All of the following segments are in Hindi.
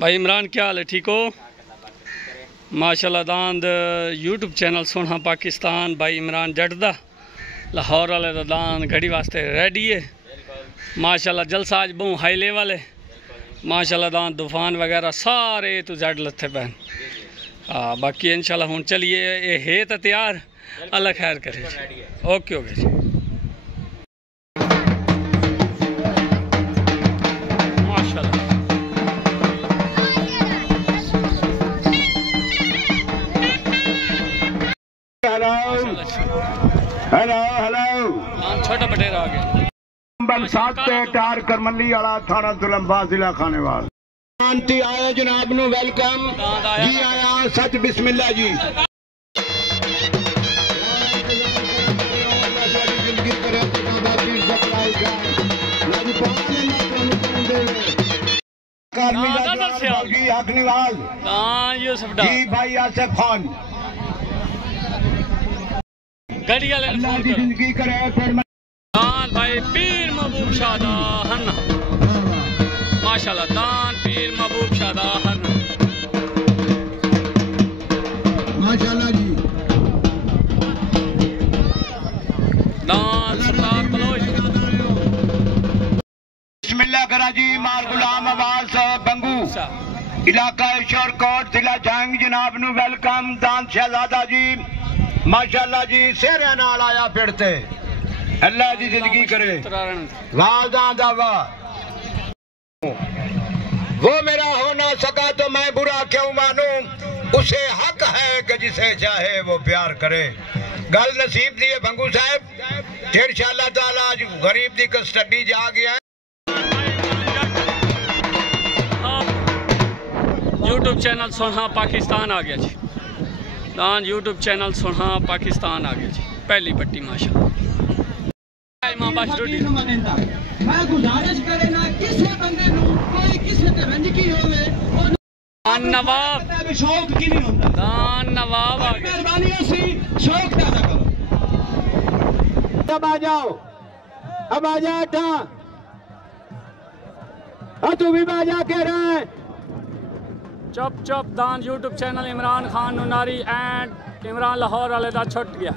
भाई इमरान क्या हाल है, ठीक हो? माशाल्लाह दांद यूट्यूब चैनल सोना पाकिस्तान भाई इमरान जट दा लाहौर वाले दा दांद घड़ी वास्ते रेडी है। माशाल्लाह जलसा आज बहु हाई लेवल है। माशाल्लाह दांद तूफान वगैरह सारे तो जट लथे पैन। हाँ बाकी इंशाल्लाह हूँ चलिए ये है तो तैयार, अल्लाह खैर करे। ओके ओके जी। हेलो हेलो छोटा बटेरा आ गया। नंबर 7 पे टार करमली वाला थाना तुलंबा जिला खानेवाल। शांति आए जनाब नु वेलकम जी आया सच बिस्मिल्लाह जी। जी भाई आसिफ खान जिंदगी करे दान भाई पीर महबूब शादा हन्ना। माशाल्लाह दान पीर महबूब शादा हन्ना माशाल्लाह जी। दान सरदार बलोच बिस्मिल्लाह करा जी। मार गुलाम आवाज बंगू इलाका शोरकोट जिला जंग जनाब नु वेलकम। दान शहजादा जी माशाल्लाह जी सेहरे नाल आया फिरते अल्लाह जी जिंदगी करे। वादा दावा वो मेरा हो ना सका तो मैं बुरा क्यों मानूं, उसे हक है कि जिसे चाहे वो प्यार करे। गल नसीब दी है भंगू साहब इंशाअल्लाह ताला आज गरीब दी कस्टडी जा गया। यूट्यूब चैनल सोना पाकिस्तान आ गया जी। दान यूट्यूब चैनल सोना पाकिस्तान आ गया जी। पहली पट्टी माशाल्लाह। मैं गुजारिश करे ना किसी बंदे कोई किसी ते रंज की होवे दान नवाब शौक की नहीं होता। दान नवाब आ गया। मेहरबानी सी शौक पैदा करो। अब आ जाओ, अब आ जा था तू भी बाजा कह रहा है। चुप चुप दान यूट्यूब चैनल इमरान खान नुनारी एंड इमरान लाहौर वाले दा छुट गया।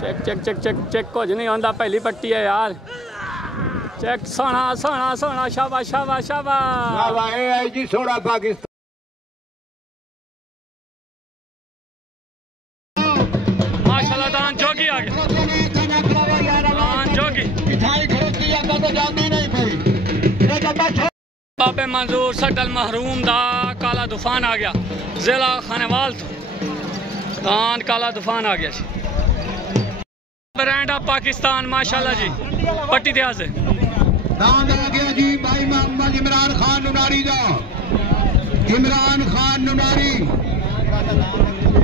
Check check check check check कुछ नहीं होता, पहली पट्टी है यार। चेक सोना सोना सोना शाबाश शाबाश शाबाश जी सोना पाकिस्तान। माशाल्लाह दान जोगी आ गया। दान जोगी बाबे मंजूर सटल महरूम दा काला तूफान आ गया। जिला खानेवाल तो दान काला तूफान आ गया जी। ब्रांड ऑफ पाकिस्तान माशाल्लाह जी। पट्टी दिया से दान आ गया जी भाई मोहम्मद इमरान खान नुनारी दा। इमरान खान नुनारी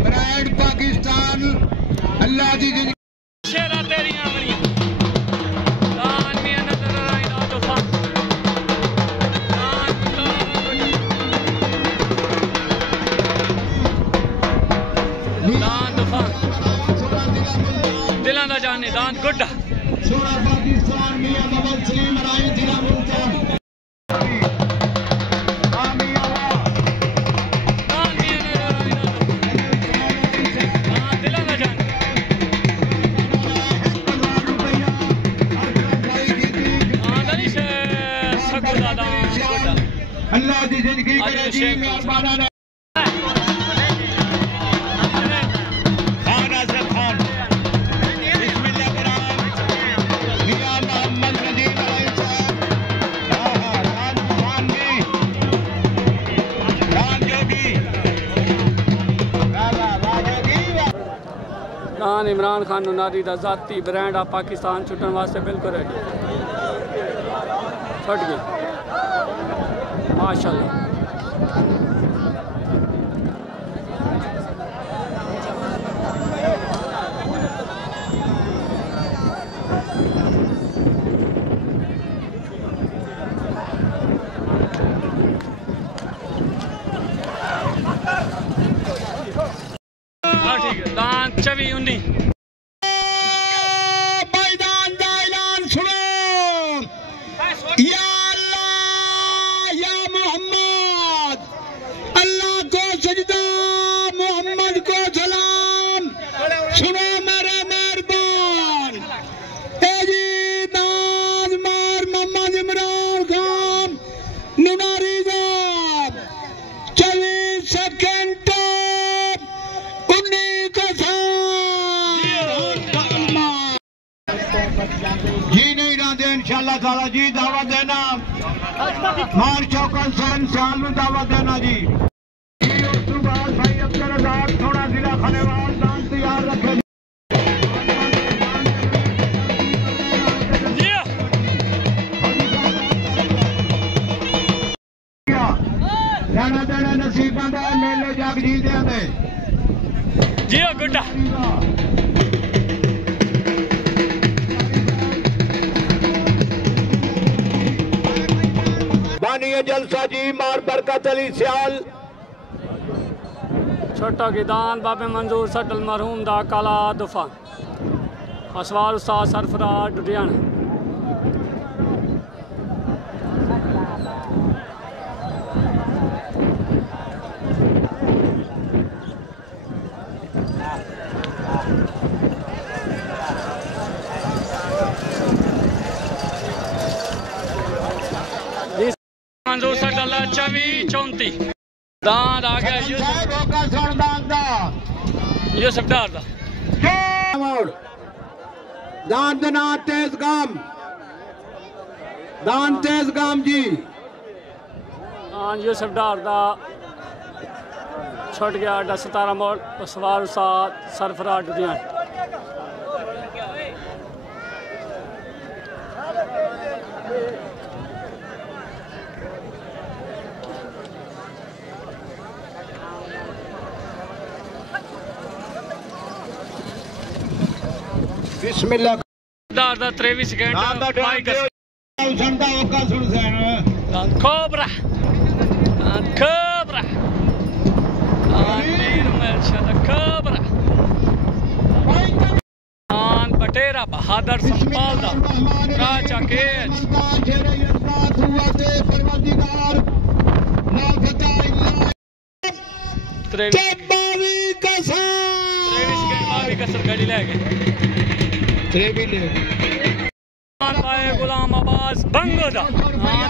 ब्रांड पाकिस्तान अल्लाह दी शेरा तेरियां बड़ियां। दान में नजर आई दा तूफान। दान तूफान दिलां दा जाने दान गुड्डा। सोना पाकिस्तान मियां मोहम्मद सलीम राई जिला मुल्तान। अल्लाह दी जिंदगी करे जी मेहरबाना ने। खान आसिफ खान बिस्मिल्लाह कुरान मियां मोहम्मद नजीब अलैहि सलाम। दान खान जी दान जोगी दान इमरान खान नुनारी दा जाती ब्रांड ऑफ पाकिस्तान छुटन वास्ते बिल्कुल रेडी। छुट गई माशाल्लाह। ठीक है दान 24-19 मैदान का ऐलान सुनो या अल्लाह या मोहम्मद अल्लाह को सजदा मोहम्मद को सलाम सुनो मेरे मेहरबान ए जी दाद मार मोहम्मद इमरान खान नुनारी साहब 24 सेकंड 19 को जी नहीं रहते इंशाल्लाह ताला जी दावत देना मार चौकन सरन साल में दावत देना जी उस तो बाद भाई अब्दुल रज़ाक थोड़ा जिला खनेवाल दान तैयार रखे लेना देना नसीबा का मेले जग जी दे जी गुड्डा बानिए जलसा जी मार बरकत अली सियाल छोटा गिदान बाबे मंजूर सटल मरहूम दा काला दुफा असवार उस्ताद सरफराज डुडियाना मंजूर सटल 24-34 दांद आ गया यूसुफ डार दा दान देना तेज गाम जी यूसुफ डार दा छुट गया 17 मोड़ सवार उस्ताद सरफराज डुडियाना बिस्मिल्लाह दार दा 23 सेकंड कोबरा कोबरा कोबरा बटेरा बहादुर संपाल दा राजा केच कसर गाड़ी ले गए गुलाम अब्बास बंगो दा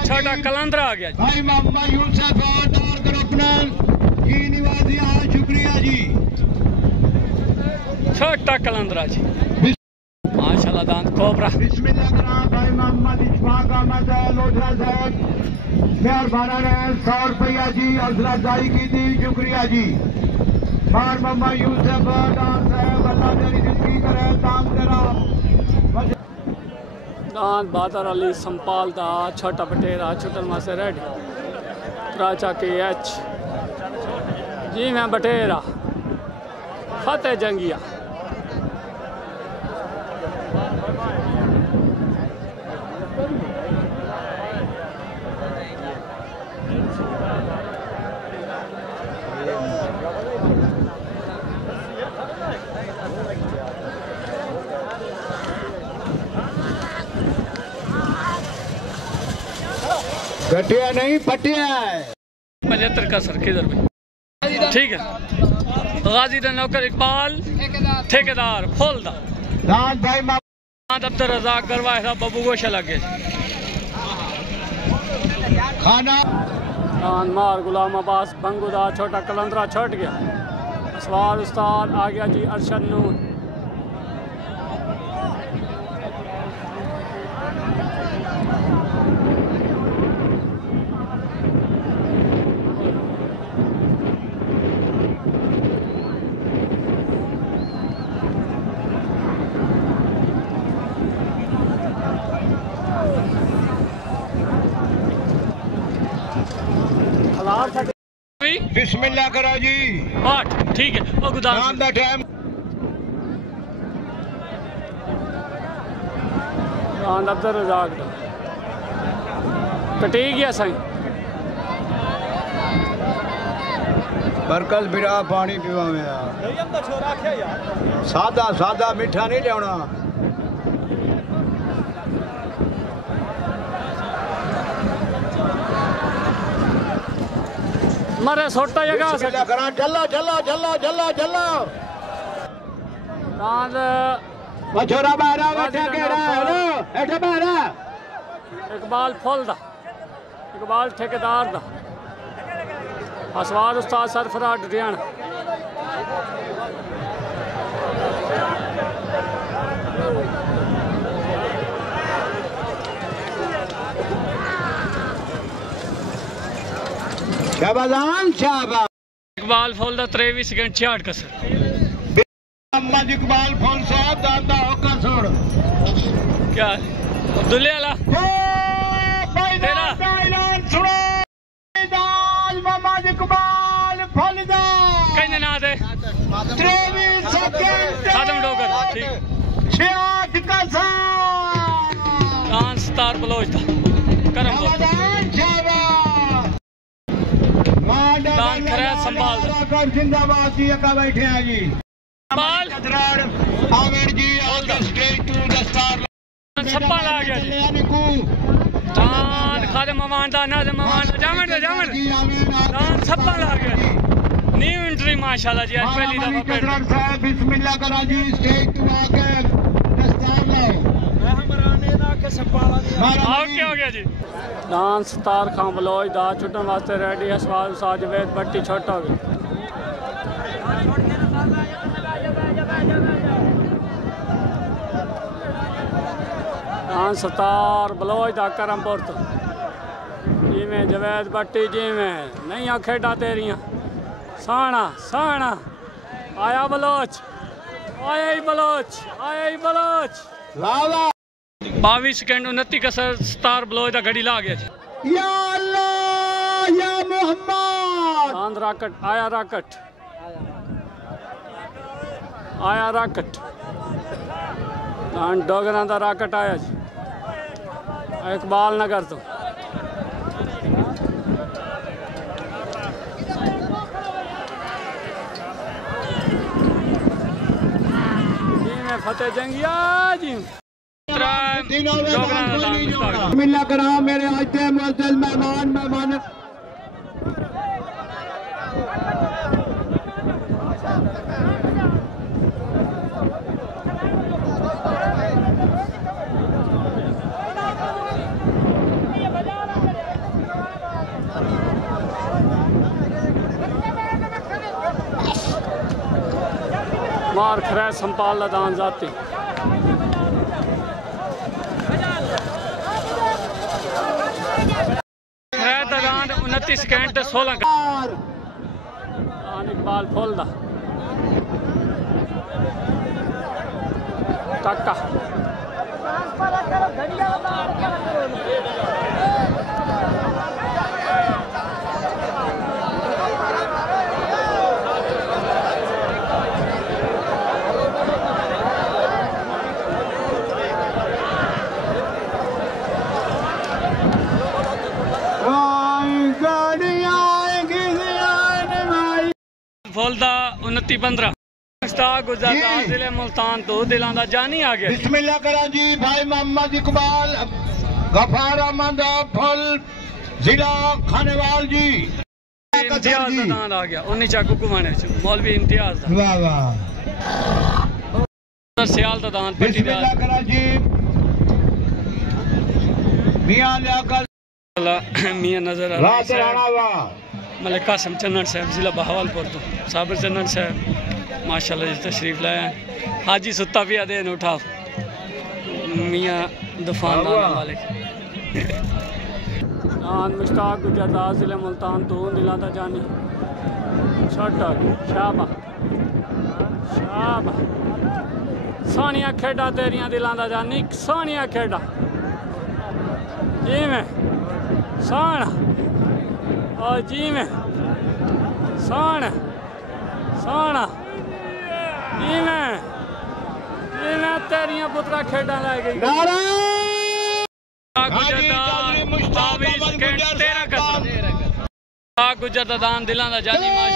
छोटा कलंदरा आ गया भाई मोहम्मद यूसुफ और अपना जी निवासी शुक्रिया जी छोटा कलंदरा जी माशाल्लाह दांत कोबरा बिस्मिल्लाह भाई मोहम्मद इशफाक अहमद लोधरा साहब मेहरबाना ने 100 रुपया जी हजरत दाई की थी शुक्रिया जी मार मोहम्मद यूसुफ डार साहब अल्लाह तेरी जिंदगी करे दाम तेरा दान बहादुर अली संपाल दा छोटा बटेरा छुटल मासे रेडी राजा के एच जी मैं बटेरा फतेह जंगिया घटिया नहीं पटिया है 75 का सर किधर में ठीक है गाजी दा नौकर इकबाल ठेकेदार फौलदा दान भाई अब्दुल रज़ाक करवाए था बबू गोशा लगे खाना दान मार गुलाम अब्बास बंगुदा छोटा कलंदरा छट गया सवार उस्ताद आ गया जी अरशद नून बिस्मिल्लाह करो जी बाट ठीक है वो गोदाम दा टाइम अब्दुल रज़ाक कटी गया साईं बरकत बिरा पानी पीवा में सादा सादा मीठा नहीं लिया मरे सोटा जगह करा चला चला चला चला चला छोरा बारा इकबाल फुल दा इकबाल ठेकेदार दा असवार उस्ताद सरफराज डरियाना शाबाजान शाबाज इकबाल फुल दा 23 सेकंड 66 कसर मोहम्मद इकबाल फुल साहब दादा होकर छोड़ क्या अब्दुल्ले वाला तेरा ऐलान सुनो मोहम्मद इकबाल फुल दा कहने ना दे 23 सेकंड खत्म डोगर ठीक 66 कसर डांस स्टार बलोच दा करम बोल दान खरा संभाल जिंदाबाद जी अका बैठे हैं जी संभाल Aamir ji on the stage to the star संभाल आ गया जी दान खादे ममान दा ना ममान जामन दान संभाल आ गया न्यू एंट्री माशाल्लाह जी आज पहली दफा कदरान साहब बिस्मिल्लाह करा जी स्टेज टू आके दस्तार लाओ रहमराने ना के संभाला ओके हो गया जी डांस स्टार खां बलोच दा छुटन वास्ते रेडी है सवाल साजवेद बट्टी छोटा हो गया डांस स्टार बलोच दा करमपुर तो जिमें जवेद बट्टी जिमें नहीं खेडा तेरियां साना साना आया बलोच आया ही बलोच आया ही बलोच लावा 22 सेकंड 29 कसर स्टार बलोच दा घड़ी ला गया जी या अल्लाह या मोहम्मद चांद राकट आया राकट आया राकट डोगरा दा राकट आया जी इकबाल नगर तो फतेह जंगिया जी मिला करा मेरे आज मुअज़्ज़ज़ मेहमान मार खरै संपाल दान जाती खरै दान 29 सेकंड 16 इकबाल फुल दा टक्का फुलदा 29-15 गुजरता जिले मुल्तान तो दिलां दा जानी आ गया बिस्मिल्लाह करा जी भाई मोहम्मद इकबाल गफार अहमद फुल जिला खानेवाल जी इम्तियाज दा दान आ गया 19 चाकू कुमाने मौलवी इम्तियाज दा वाह वाह सियाल दा दान बिस्मिल्लाह करा जी मियां लियाकत मियां नजर आ रात राणा वाह मलिक कासिम चन्नन साहब जिला बहावलपुर तो साबिर चन्नन साहब माशाल्लाह जी तशरीफ लाया हाजी सुत्ता पिया देन उठा मियां दफान वाले मुश्ताक गुजरदार जिले मुल्तान तो दिला दा जानी छोटा शाबा शाबा सोनिया खेडा तेरियां दिलां दा जानी सोनिया खेडा जी में सोना और जी में सोना सोना जी में तेरियां पुत्रा खेडा लाई गई गुजर दान दिलां दा जानी माश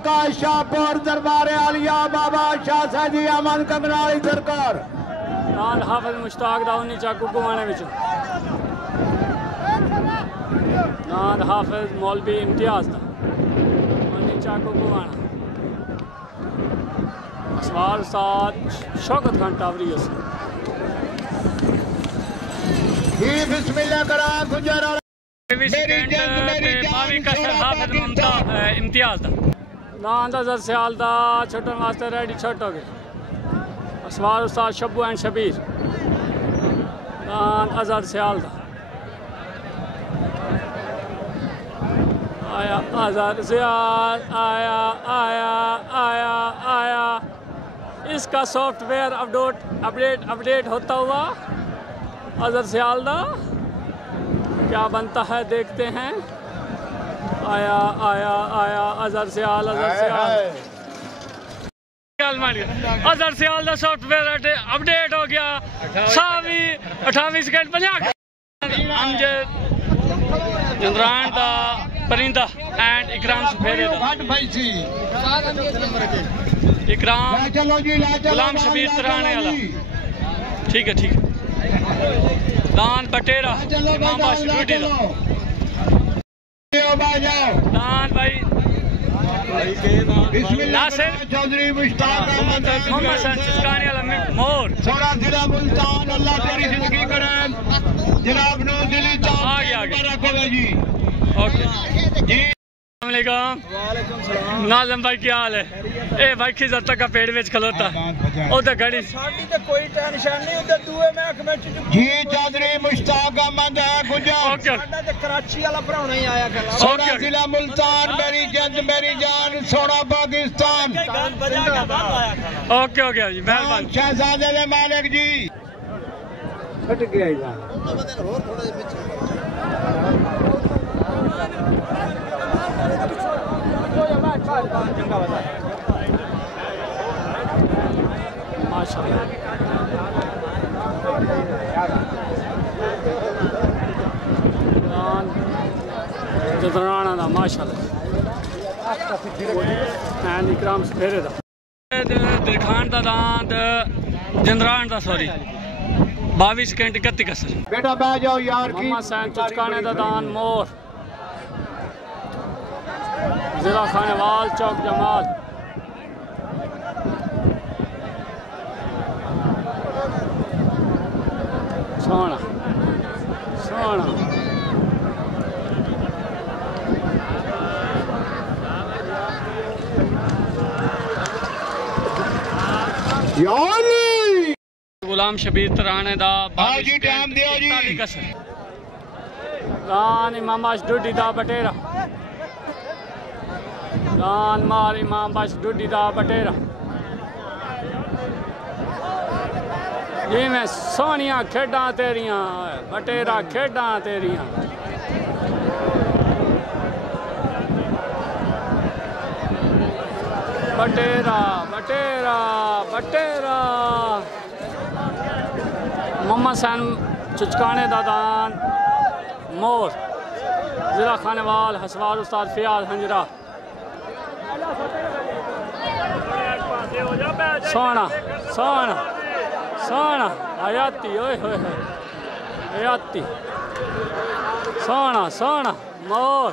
इलाका शाहपुर दरबार आलिया बाबा शाह साजी अहमद कंगनाली सरकार दान हाफिज मुश्ताक दा उन्नी चाकू गुवाने विच दान हाफिज मौलवी इम्तियाज दा उन्नी चाकू गुवाना सवाल साथ शौकत खान टावरी उस बिस्मिल्लाह करा गुजर इम्तियाज दा सियाल दा छुटन वास्ते रेडी छुट हो गए असवार उस्ताद शब्बू एंड शबीर अजहर सियाल दा आया अजहर सियाल आया आया आया आया इसका सॉफ्टवेयर अपडेट होता हुआ अजहर सियाल दा क्या बनता है देखते हैं। आया आया आया अजहर सियाल अजहर सियाल का सॉफ्टवेयर अपडेट हो गया 28 सेकंड 50 अमजद जंदरान दा परिंदा एंड इकराम सुफेरे दा इकराम गुलाम शबीर तराने वाला ठीक है दान बटेरा इमाम बाश ड्यूटी दा दान भाई नासिर चौधरी मुश्ताक अहमद मोहम्मद हसन चिस्कानी वाला मोर सोना जिला मुल्तान अल्लाह तेरी जिंदगी करे जनाब नो दिली आ गया जी ओके जी वालेकुम सलाम नाज़म भाई क्या हाल है ए भाई खिजर तक का पेड़ विच खलोता उधर घड़ी साडी ते कोई टेंशन नहीं उधर दुए महकमे च जी चौधरी मुश्ताक अहमद है गुजर ओके साडा ते कराची वाला भराउणा ही आया गला सोना जिला मुल्तान मेरी जंद मेरी जान सोना पाकिस्तान ओके ओके जी मेहरबानी शहजादे दे मालिक जी फट गया माशाल्लाह जदराना दा माशाल्लाह एंड इकराम सुफेरे दा दिलखान दा दांद जंदरान दा सॉरी 22 सेकंड 31 कसर बेटा बैठ जाओ यार की मोहम्मद सैन चुचकाने दा दान मोर जिला खानेवाल चौक जमाल सोना सोना गुलाम शबीर तराने दा जी टाइम दियो जी दान इमाम बाश डूडी दा बटेरा दान मार इमाम बाश डूडी दा बटेरा जी मैं सोनिया खेडा तेरियां बटेरा खेडा तेरियां बटेरा बटेरा बटेरा मोहम्मद सैन चुचकाने दा दान मोर जिला खानेवाल हसवार उस्ताद फियाज हंजरा सोना सोना सोना हयाती ओए होए हयाती सोना सोना मोर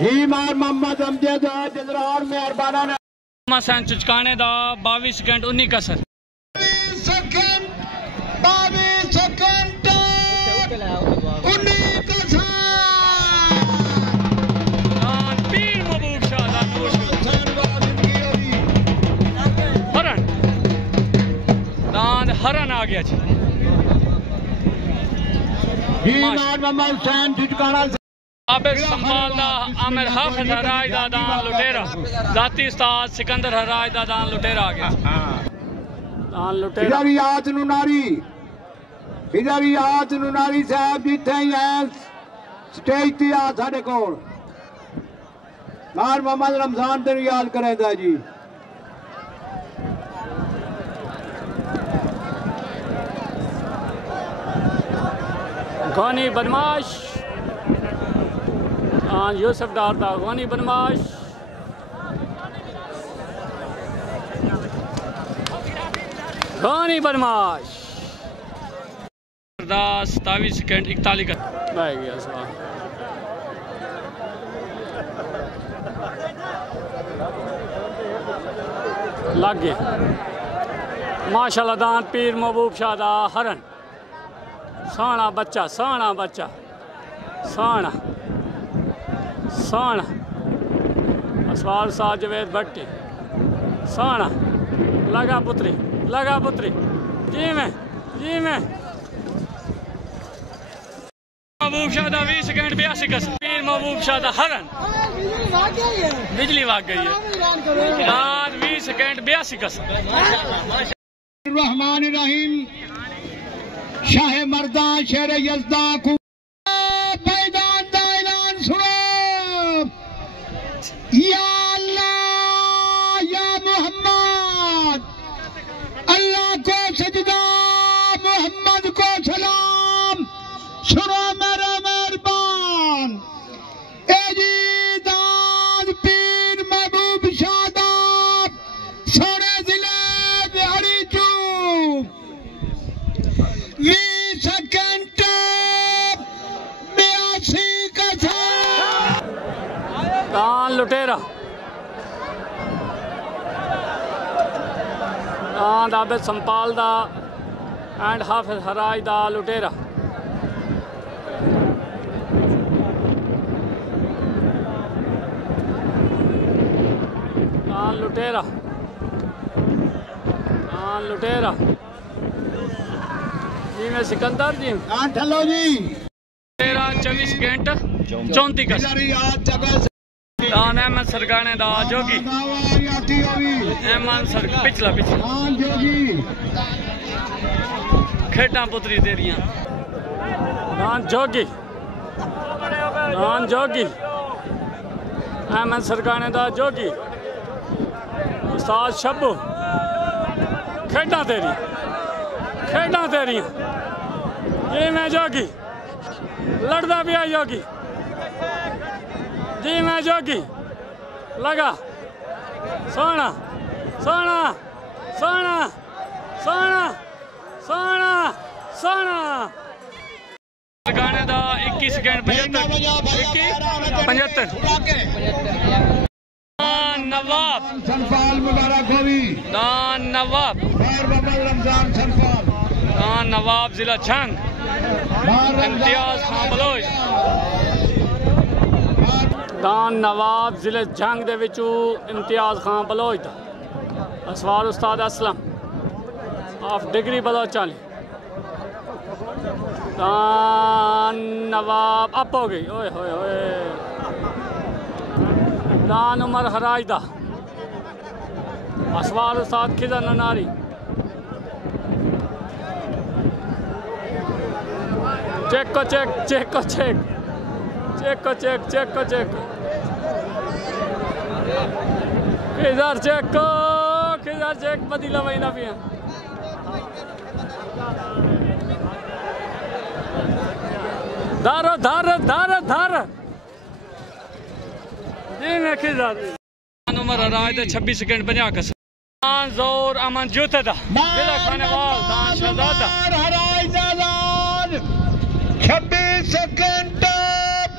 जी मार मोहम्मद अमजद जंदरान मेहरबाना ने मोहम्मद सैन चुचकाने दा 22 सेकंड 19 कसर हरन आ गया जी मोहम्मद सैन चुचकाना आबिद संभालदा आमिर हाफिज हराज दा दान लुटेरा जाती उस्ताद सिकंदर हराज दा दान लुटेरा आ गया दान लुटेरा इधर याद नुनारी साहब जिथे ही है स्टेज ते आ साडे कोल मार मोहम्मद रमजान तेन याद करेगा जी गनी बदमाश यूसुफ डार दा गनी बदमाश खानी बदमाश 27 सेकंड 41 का बह गया सवाल। लग गया माशाल्लाह। दांत पीर महबूब शाह दा हरन साना बच्चा साना बच्चा साना साना असवार साज जवेद भट्टी साना लगा पुत्री जी में महबूब शाह दा 20 सेकंड 82 का पीर महबूब शाह दा हरन बिजली भाग गई है। 20 सेकंड 82 का रहमान रहीम शाह मर्दा शेर यज़दा को मैदान दा ऐलान सुनो। या अल्लाह या मोहम्मद अल्लाह को सजदा मोहम्मद को सलाम। सुनो मेरा मेहरबान ए जी दाद पीर महबूब शादाब सोने जिले बिहारी चू 20 सेकंड 82 का दान लुटेरा दान आबिद संपाल दा एंड हाफिज हराज दा लुटेरा। दान लुटेरा जी में सिकंदर जी हेलो जी 24 सेकंड 34 का दान अहमद सरगाने दा जोगी अहमद सर पिछला खेटा पुत्री तेरियां दान जोगी अहमद सरगाने दा जोगी उस्ताद शब्बू खेड़ा तेरियां जी मैं जोगी लड़दा भी आई जोगी जी मैं जोगी लगा सोना सोना सोना सोना सोना सोना गाने दा 21 सेकंड 75 नवाब सनफाल मुबारक होवी दान नवाब रमजान सनफाल दान नवाब जिला छंग इम्तियाज खान बलोच दान नवाब जिले जंग दे विचू इम्तियाज खान बलोच दा असवार उस्ताद असलम ऑफ डिग्री बलोचाली दान नवाब अप हो गई ओए होए होए दान उमर हराज दा असवार उस्ताद खिजर ननारी चेक खिजर चेक बदीला महीना भी है धार जी मैं खिजर उमर हराज दे 26 सेकंड 50 का दान जोर अमन जूते दा जिला खानेवाल दान शहजादा हराज दा दान 26 सेकंड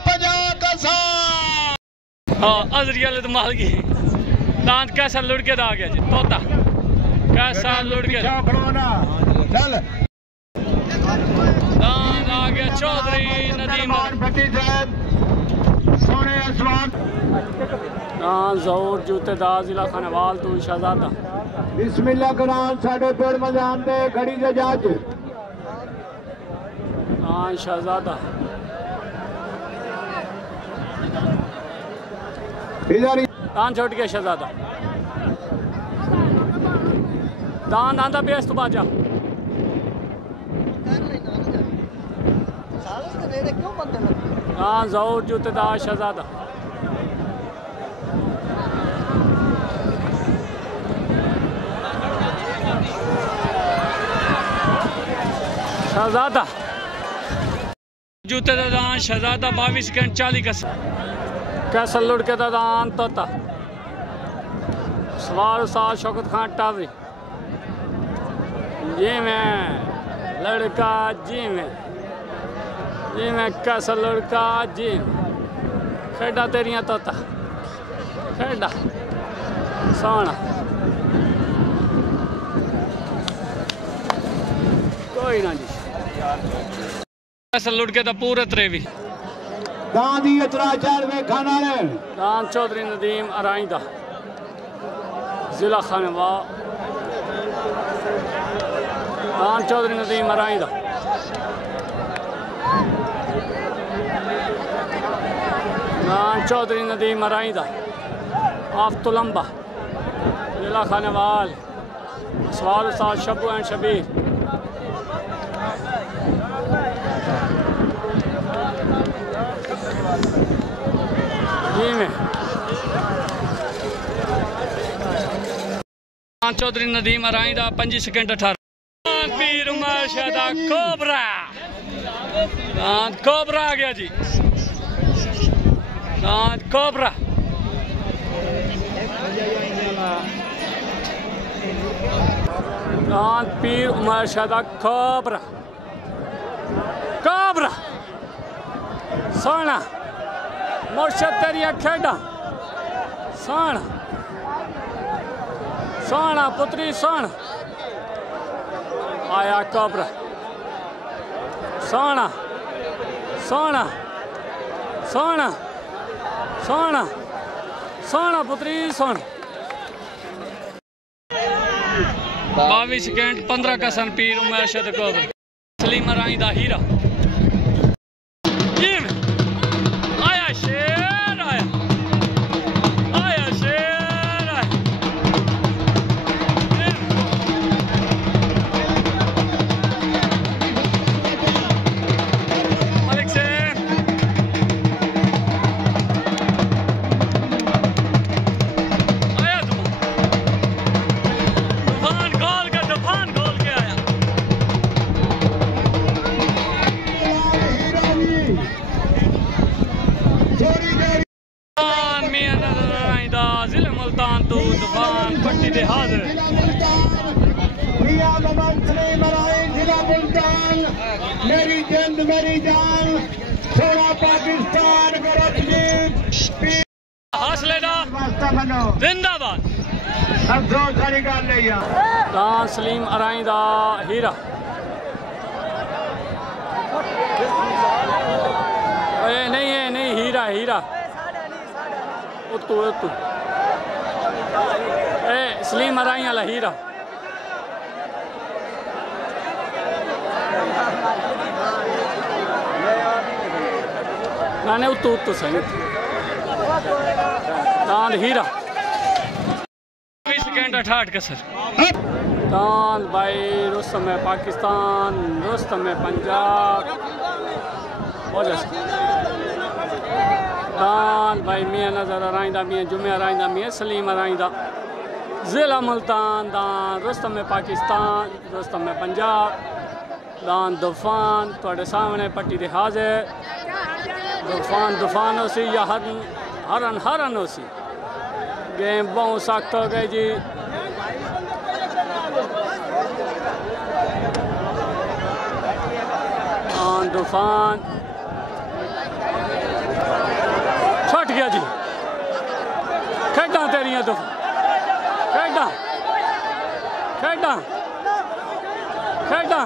50 का हाँ अजरिया तो माल गई दांत कैसा लुढ़के आ गया जी तोता कैसा लुढ़के चल दांत आ गया चौधरी नदीम भट्टी साहब सोने आसमान दांत जोर जूतेदार जिला खानेवाल तू शहजादा बिस्मिल्लाह कुरान साढ़े पेड़ मैदान दे घड़ी दे जज दांत शहजादा इधर दान छोड़ गया शहजादा दान आंदा बेस तू बाजा दान जोर जूतेदार शहजादा शहजादा जूते का दान शहजादा 22 सेकंड 40 का कैसल लुढ़के का दान तोता सवार उस्ताद शौकत खान टावरी जी में लड़का जी में कस लड़का जी खेडा तेरिया तोता खेडा सोना कोई ना जी कस लुड़के तो पूरे त्रेवी दादी इतरा चार में खाना ले दान चौधरी नदीम अराइंदा जिला खानवा दान चौधरी नदीम अराइंदा दान चौधरी नदीम अराइंदा आफतुलंबा जिला खानेवाल सवाल उस्ताद शब्बू एंड शबीर जी में चौधरी नदीम अराइंदा 5 सेकंड 18 पीर उमर शादा कोबरा कोबरा आ गया जी कोबरा पीर उमर शादा कोबरा कोबरा सोना मुर्शद तेरिया खेडा सोना सोना पुत्री सोना आया कोबरा सोना सोना सोना सोना सोना पुत्री सोना 22 सेकंड 15 का सन पीर उमर शादा कोबरा सलीम अराइंदा हीरा मेरी जिंद मेरी जान सोना पाकिस्तान जिंदाबाद सलीम अराइंदा हीरा नहीं है नहीं हीरा हीरा उतू उतू सलीम अराइंदा वाला हीरा नाने उत्तू उत्तू सही दान हीरा 20 सेकंड 68 का सर दान भाई रुस्तम है पाकिस्तान रुस्तम है पंजाब हो जाए दान भाई मियाँ नजर अराइंदा मियाँ जुमे अराइंदा मियाँ सलीम अराइंदा जिला मुल्तान दान रुस्तम है पाकिस्तान रुस्तम है पंजाब दान तूफान थोड़े सामने पट्टी दे हाजिर तूफान तूफान हो सी या हरन हरन हो सी गेम बहुत सख्त हो गई जी तूफान छट गया जी खेडा तेरिया तूफान खेडा खेडा खेडा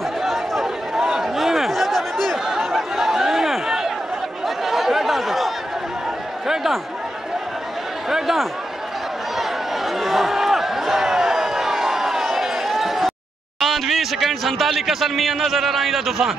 खेडा खेडा 20 सेकंड 47 कसर मियाँ नजर अराइंदा तूफान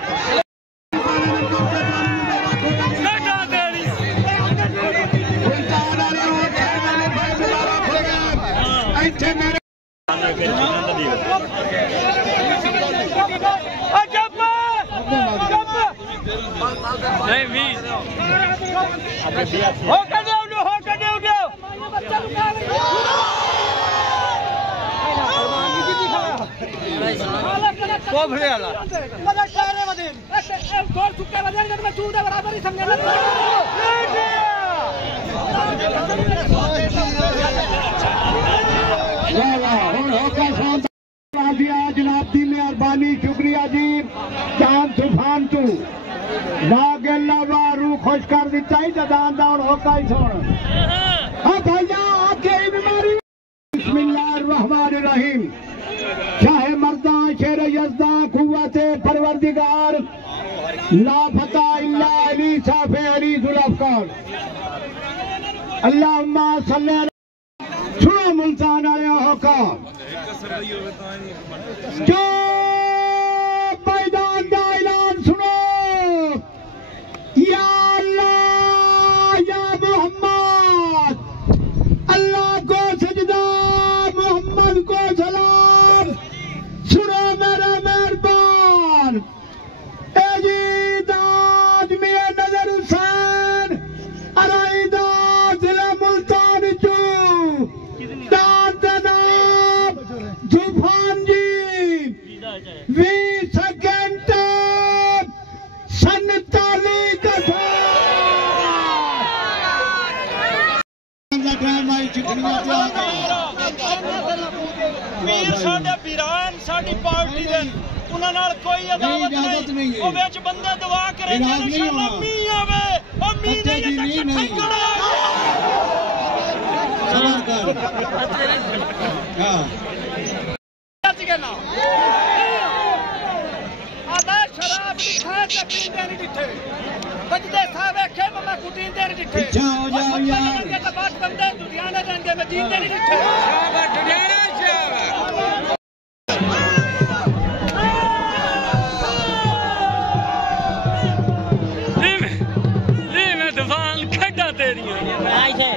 जनाब दी मेहरबानी तूफान तू लागे लवा रू खुश कर दिता ही जदान दान होका ही छोड़ हाँ भैया आपके ही बीमारी बिस्मिल्लाहिर्रहमानिर्रहीम चाहे मर्दा शेर यज़दा कुव्वते परवरदिगार ला फता इल्ला अली साफे अली जुल्फ़कार अल्लाहुम्मा सल्ली सुनो मुल्तान आया होका जो मैदान का ऐलान सुनो या अल्लाह या मोहम्मद अल्लाह को सजदा मोहम्मद को सलाम सुनो मेरा मेहरबान आदमी नजर हुसैन अराइदा जिला मुल्तान चू तूफान जी 20 सेकंड 47 का वीर साडे वीरान साडी पार्टी दे उन्हां नाल कोई अदावत नहीं ओ विच बंदे दुआ करे इंशाअल्लाह मींह आवे ओ मींह नहीं ते इकट्ठे करो सबर कर हां ना आदा शराब दिखा ते पींदे नहीं दिथे बजदे साहब आखे मैं कुटींदे नहीं दिथे जाओ जाओ यार के तो बात बंदे दुनियाने रंगे में जींदे नहीं दिथे शाबाश दुनियाने में तूफान खड्डा तेरियां बनाई से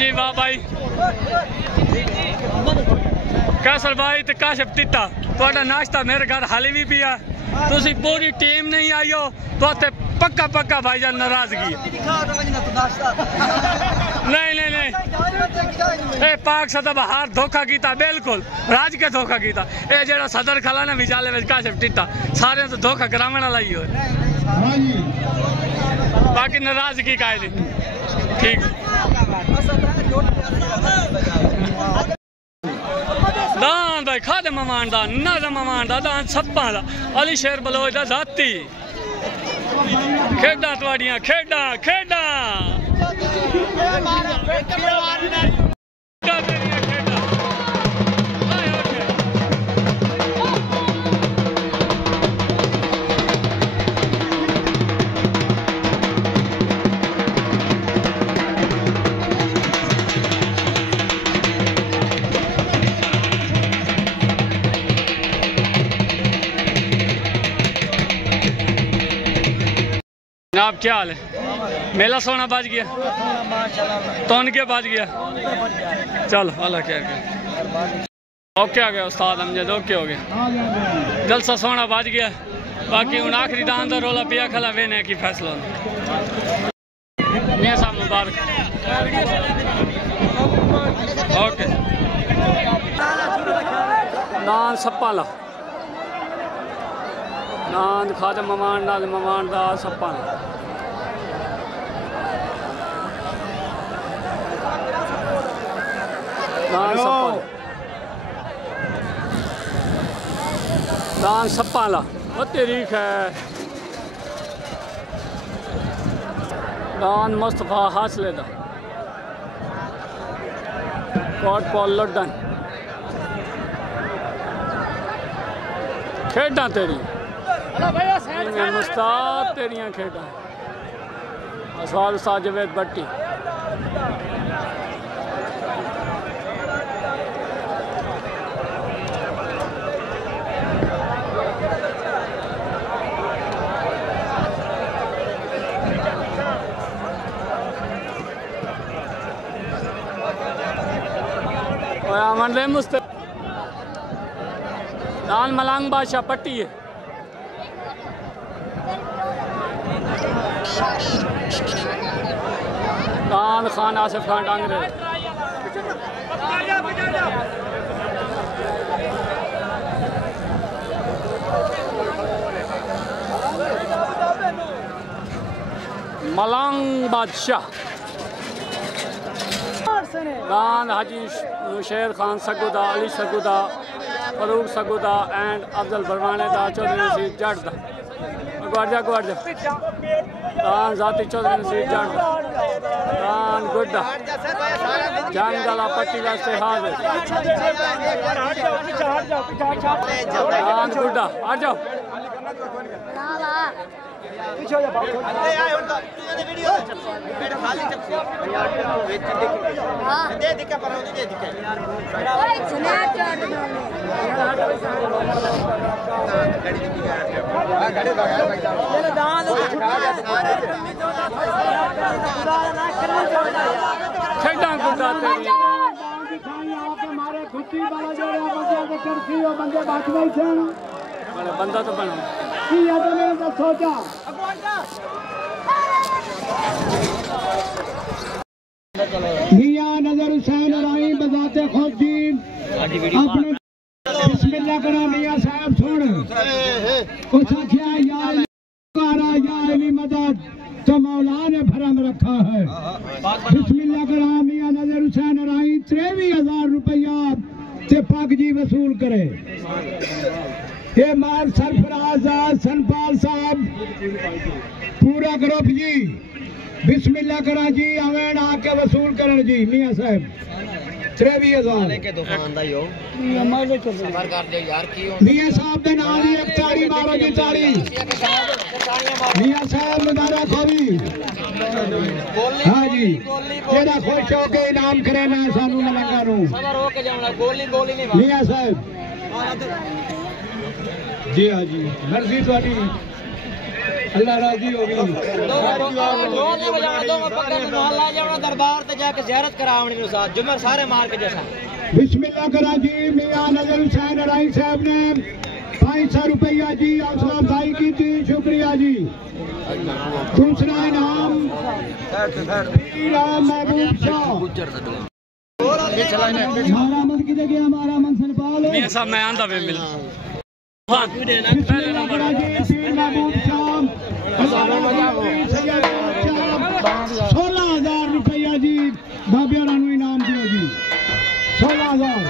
जी वाह भाई कैसर भाई ते काशिफ टिट्टा ਤੁਹਾਡਾ नाश्ता मेरे घर हाली भी पिया तुसी पूरी टीम नहीं आई हो तो पक्का पक्का भाईजान नाराजगी नहीं नहीं नहीं ए पाक सदा बहार धोखा कीता बिल्कुल राज के धोखा कीता ए जेड़ा सदर खला ना विचाले में काशिफ टिट्टा सारे तो धोखा करावण वाला ही हो बाकी नाराजगी काहे नहीं ठीक दान भाई खादे ममान दा नाज़म ममान दा दान सप्पा दा अली शेर बलोच दा जाती खेड़ा तवाड़ियां खेड़ा खेड़ा आप क्या हाल है मेला सोना बज गया तौन के बज गया चलो अल्लाह क्या ओके आ गया उस्ताद अमजद ओके हो गया जलसा सोना बज गया बाकी हूँ आखिरी दान का रोला पिया खला वेने की फैसला मियां साहब मुबारक ओके दान सप्पा ला दान खादम ममान दा सप्पा दान सप्पा ला तेरीख है दान मुस्तफा हासले दा कॉट पॉल लड्डन खेड़ा तेरी मुस्ताद तेरियां खेड़ा असवाल उस्ताद जवेद भट्टी दान मुस्त दान मलांग बादशाह पट्टी है। दान खान आसिफ खान टांगरे। मलांग बादशाह दान हाजी शेर खान सगुदा, अली सगुदा, फरूक सगुदा एंड अफजल बरवाने दा चौधरी नसीर जट दा गुआरजा दान जाती चौधरी नसीर जट दा दान गुड्डा जंग दला पट्टी वास्ते हाजिर दान गुड्डा आ जाओ बंदा तो बना सोचा मियां नजर हुसैन राई बजाते खुद जी अपने बिस्मिल्लाह करा मियां साहब सुन कुछ आखिया या अली मदद तो मौला ने भरम रखा है। बिस्मिल्लाह करा मियां नजर हुसैन राई 23,000 रुपया ते पग जी वसूल करे। ये मार सरफराज सनपाल साहब पूरा ग्रुप जी बिस्मिल्लाह करा जी आवेन आके वसूल करन जी मियां साहब 23,000 के दुकान दा यो सबर कर दे यार की मियां साहब दे नाम ही एक ताड़ी मारो जी ताड़ी मियां साहब मुबारक होवी। हां जी जेड़ा खुश हो के इनाम करे ना सानू मलंगा नु सबर हो के जाना गोली नहीं मियां साहब जी। हाँ जी मर्जी थोड़ी अल्लाह राजी होगी। दरबार ते जाके ज़ियारत करावनी नु साथ जुमर सारे मार के जैसा। बिस्मिल्लाह करा जी मियां नजर हुसैन राई साहब ने 500 रुपया जी हौसला अफजाई की थी, शुक्रिया जी। दूसरा इनाम महबूब शाह हमारा मन की जगह हमारा मन सनपाल मियां साहब मैं आंदा वे मिल पहले नंबर 16,000 रुपया जी बाबिया इनाम दिया जी 16,000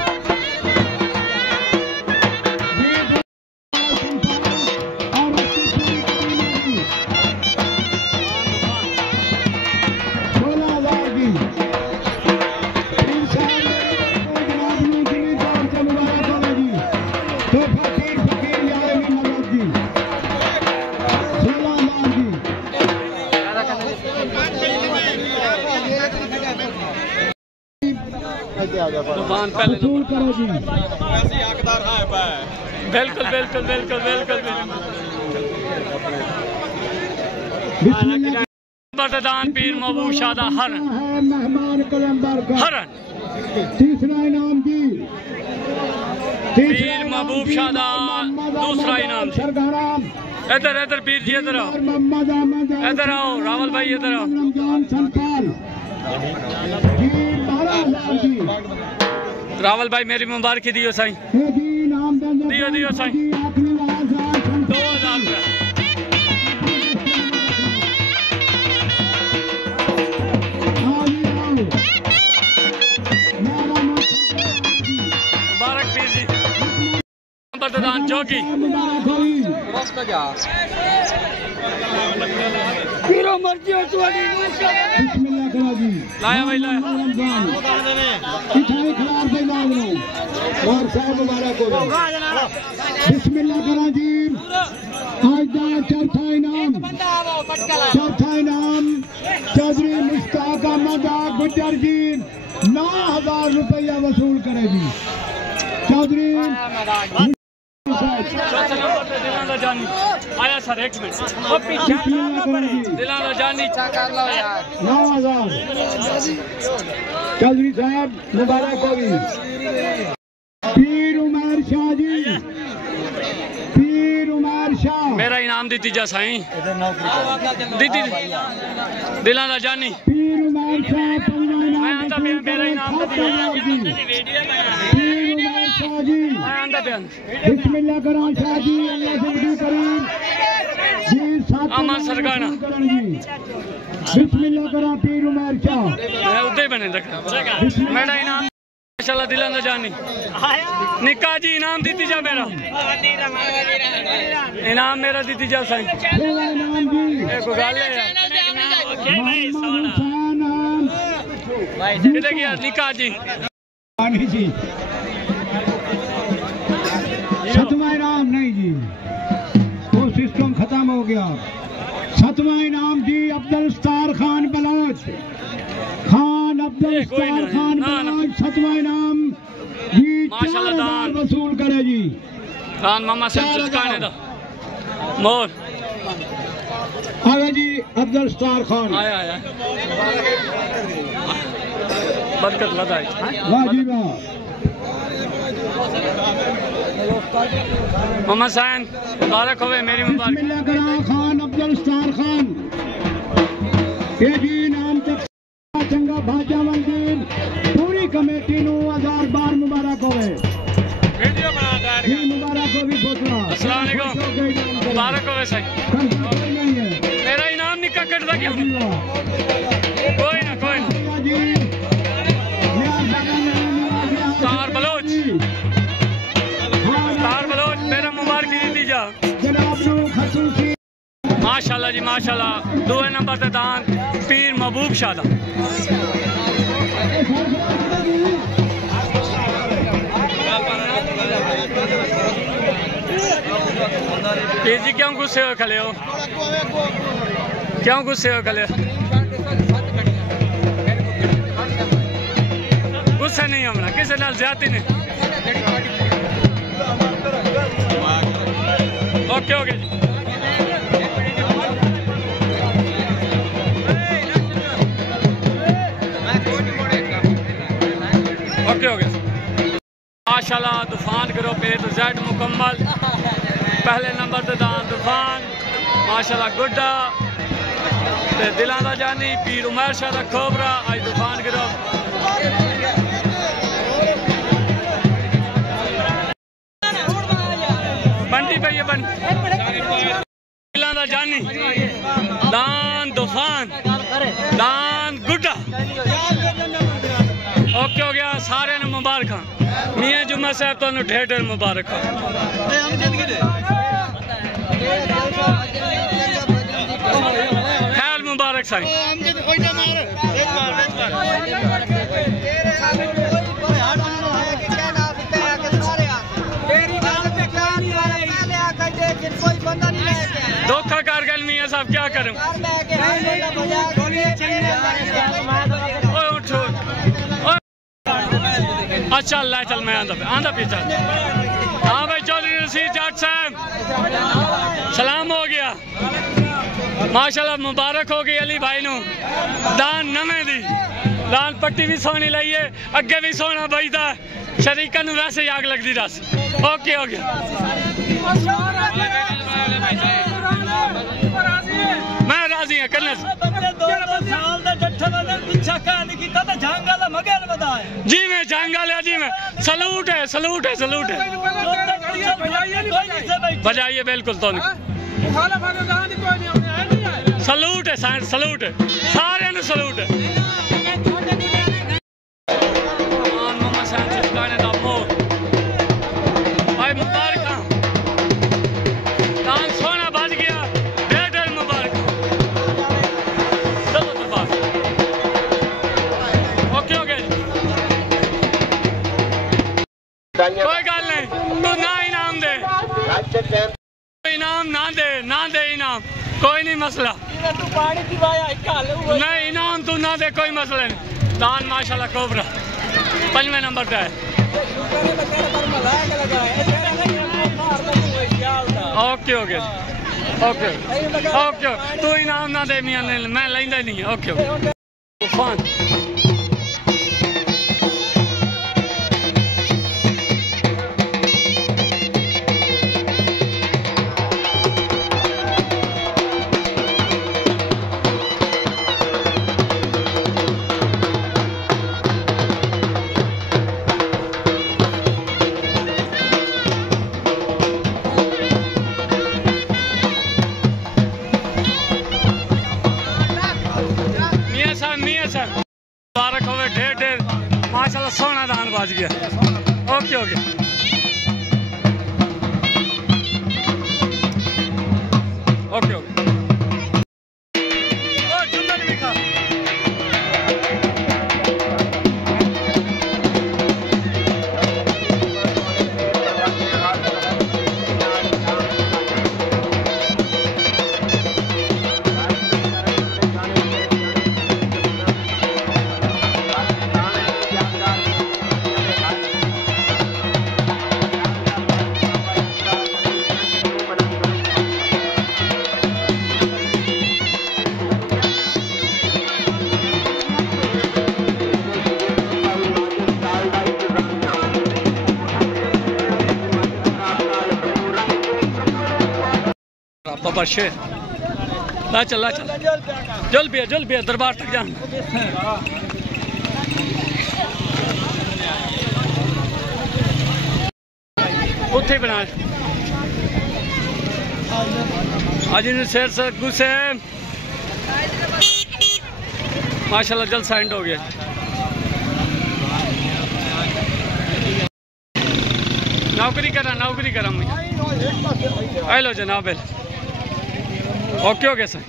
दुकान पहले करो जी बिल्कुल बिल्कुल बिल्कुल बिल्कुल बददान पीर महबूब शादा हरन मेहमान कलमबर का हरन। तीसरा इनाम जी पीर महबूब शादा दूसरा इनाम इधर इधर पीर जी इधर आओ इधर आओ रावल भाई इधर आओ। रावल भाई मेरी मुबारकी दियो साईं दियो साईं 2,000 मुबारक पीर जी बददान जोगी पीरो मर्जी हो तुम्हारी बिस्मिल्लाह करा जी लाया भाई लाया किठाई खिलार पे लाग लो और साहब मुबारक हो बिस्मिल्लाह करा जी। आज दा चौथा इनाम चौधरी मुश्ताक अहमद गुज्जर जी 9,000 रुपया वसूल करे जी। चौधरी चौथे नंबर पे दिलाना जानी आया सर, एक मिनट वो पीछे दिलाना जानी 9000 चौधरी साहब मुबारक हो गई। पीर उमर शाह जी, पीर उमर शाह मेरा इनाम दीती जा साईं दीदी दिलाना जानी पीर उमर शाह मैं आंदा पे मेरा इनाम पीर उमर शाह जी मैं आंदा पे बिस्मिल्लाह करो शाह जी, अल्लाह से दुआ करें जी। अमन सरगाना बिस्मिल्लाह करो पीर उमर शाह मैं उदे बने तक मेरा इनाम माशाल्लाह दिलाना जानी निक्का जी इनाम दीती जा मेरा इनाम मेरा दीती जा साईं इनाम जी एक गल है यार जी किधर गया निक्का जी जी सतवां इनाम नहीं जी, वो सिस्टम खत्म हो गया। सतवां इनाम जी अब्दुल सत्तार खान बलोच, खान अब्दुल सत्तार खान बलोच सतवां इनाम जी माशाल्लाह दान वसूल करे जी। दान मामा से चुकाने दो मोर आगे जी अब्दुल सत्तार खान आया आया बरकत लगाए वाह जी वाह। मोहम्मद सैन मुबारक होवे मेरी मुबारक बिस्मिल्लाह करा खान अब्दुल सत्तार खान ये जी नाम तक चंगा भाजा वंदीन पूरी कमेटी नु 1000 बार मुबारक होवे। वीडियो बना डाल जी मुबारक हो भी पोतरा। अस्सलाम वालेकुम मुबारक होवे सही नहीं है मेरा इनाम निका कटदा क्यों कोई ना जी तार बलोच मेरा मुबारक दी जा जनाब नु खसूसी माशाल्लाह जी माशाल्लाह। दूसरे नंबर ते दान पीर महबूब शाह दा पीर जी क्यों गुस्से हो खले हो क्यों गुस्से हो खले गुस्सा नहीं होना किसी नाल ज्यादती नहीं ओके ओके जी ओके ओके माशाल्लाह तूफान ग्रुप ए टू जेड मुकम्मल। पहले नंबर ते दान तूफान माशाल्लाह गुड्डा ते दिलाना जानी पीर उमर शाह दा खोबरा आज तूफान ग्रुप बंटी पे ये बन दिलाना जानी दान तूफान दान गुड्डा ओके हो गया सारे ने मुबारक मियां जुम्मा साहब तो ढेर ढेर मुबारक खैर मुबारक साईं धोखा कर गल मियां साहब क्या करूं उठो अच्छा अल्लाह चल मैं आंदा पीछा हाँ भाई चौधरी रशीद जाट साहब सलाम हो गया माशाल्लाह मुबारक हो गई अली भाई नू दान नवे दी दान पट्टी भी सोनी लाइए अगे भी सोना बजदा शरीका नू वैसे आग लगती दस ओके हो गया मैं राजी हाँ करने जी मैं जांगा लिया जी मैं सलूट है सलूट है सलूट है बजाइए बिल्कुल तो सलूट है सलूट है सारे ने सलूट है कोई गल नहीं तू ना इनाम दे इनाम ना दे इनाम कोई नहीं मसला नहीं इनाम तू ना दे कोई मसला नहीं दान माशाल्लाह कोबरा 5वें नंबर पे है ओके हो गया ओके ओके तू इनाम ना दे मियां मैं लेंदा ही नहीं ओके ओके तूफान मुबारक हो ढेर ढेर माशाल्लाह सोना दान बाज गया ओके ओके ओके ओके बाबा शेर ला चल जल पिया दरबार तक जान उत्थे बना आज इन शेर से गुस्से माशाल्लाह जल साइंड हो गया नौकरी करा मुझे हेलो जनाब ओके हो गया सर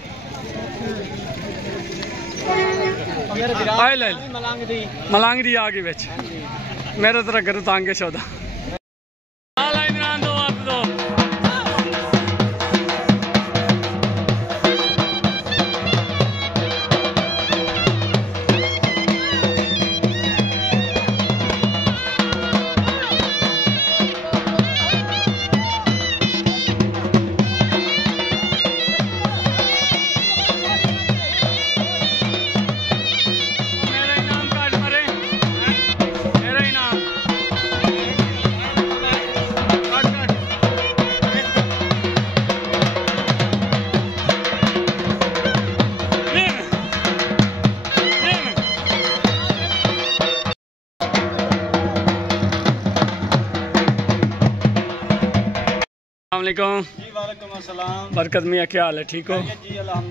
मलांग दी आ गई बिच मेरे तरह करो तांगे चौदह वालेकुम बरकत मियाँ क्या हाल है ठीक हो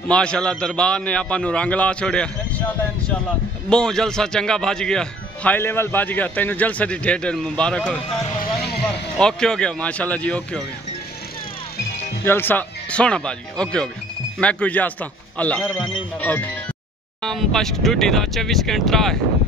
माशाल्लाह दरबार ने आपू रंग ला छोड़िया बहुत जलसा चंगा भज गया हाई लेवल भज गया तेन जलसे की ढेर ढेर मुबारक हो ओके हो गया माशाल्लाह जी ओके हो गया जलसा सोना भज गया ओके हो गया मैं कोई इजाजत अल्लाह ओके 5 ड्यूटी का 24 घंटा है